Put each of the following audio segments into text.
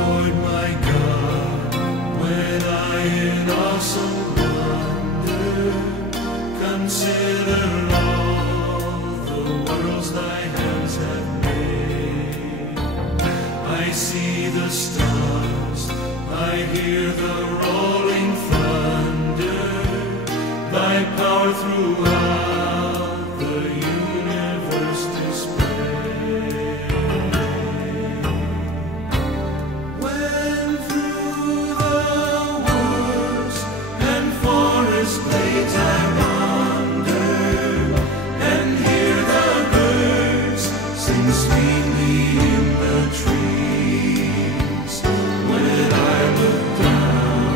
Lord my God, when I in awesome wonder consider all the worlds thy hands have made. I see the stars, I hear the rolling thunder, thy power throughout the universe displayed. When through the woods and forest glades I wander and hear the birds sing sweetly in the trees, when I look down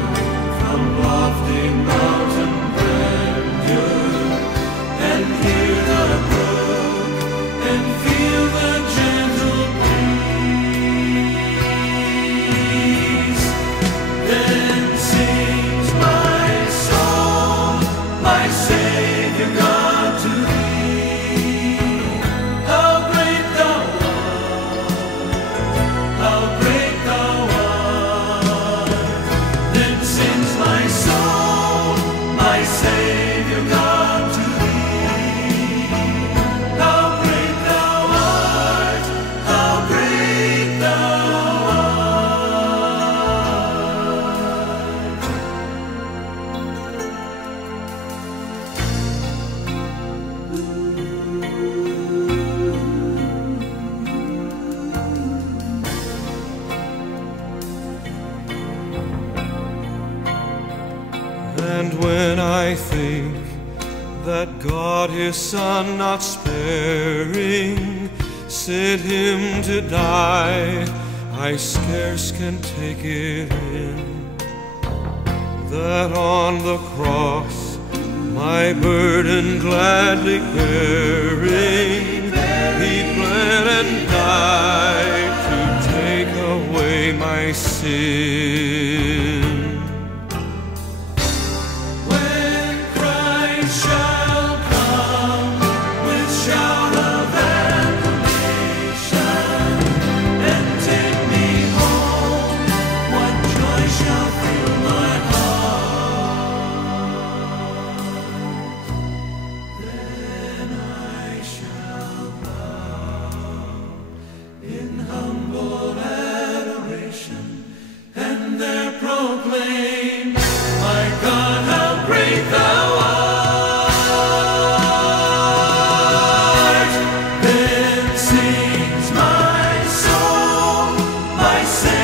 from lofty mountain grandeur and hear the brook and feel the gentle breeze, then sings my soul, my Savior God, to thee. How great thou art, how great thou art. Then sings my soul, my Savior God, to thee. How great thou art, how great thou art. And when I think that God his Son not sparing sent him to die, I scarce can take it in, that on the cross my burden gladly bearing, he bled and died to take away my sin. When Christ shall come with shout of acclamation and take me home, what joy shall fill my heart. Then I shall bow in humble adoration and there proclaim, my God, how great thou art. Then sings my soul, my Savior